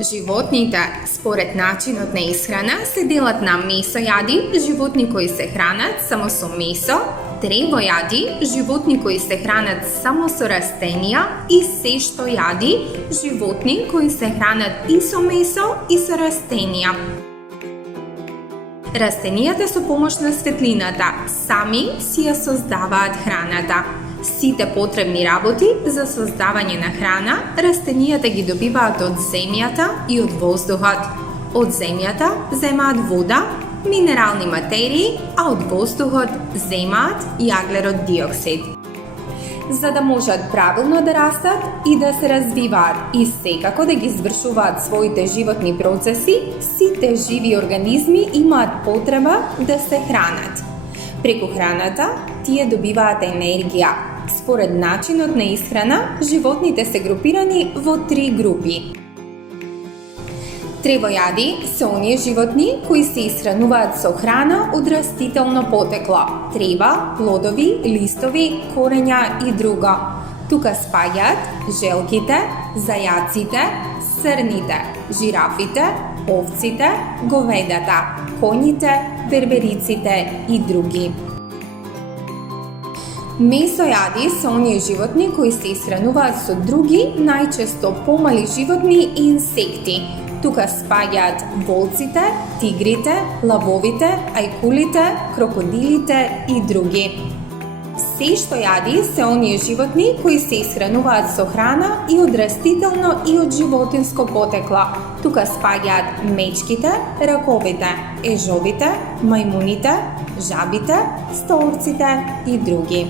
Животните, според начинот на исхрана, се делат на месојади, животни кои се хранат само со месо, древојади, животни кои се хранат само со растенија, и сештојади, животни кои се хранат и со месо и со растенија. Растенијата со помош на светлината сами си ја создаваат храната. Сите потребни работи за создавање на храна растенијата ги добиваат од земјата и од воздухот. Од земјата земаат вода, минерални материи, а од воздухот земаат јаглерод диоксид. За да можат правилно да растат и да се развиваат и секако да ги извршуваат своите животни процеси, сите живи организми имаат потреба да се хранат. Преку храната тие добиваат енергија. Според начинот на исхрана, животните се групирани во 3 групи. Тревојади се оние животни кои се исхрануваат со храна од растително потекло: трева, плодови, листови, корења и друго. Тука спаѓаат желките, зајаците, срните, жирафите, овците, говедата, коњите, бербериците и други. Месојади се оние животни кои се исхрануваат со други, најчесто помали животни и инсекти. Тука спаѓаат волците, тигрите, лавовите, ајкулите, крокодилите и други. Сештојади се оние животни кои се исхрануваат со храна и од растително и од животинско потекло. Тука спаѓаат мечките, раковите, ежовите, мајмуните, жабите, столците и други.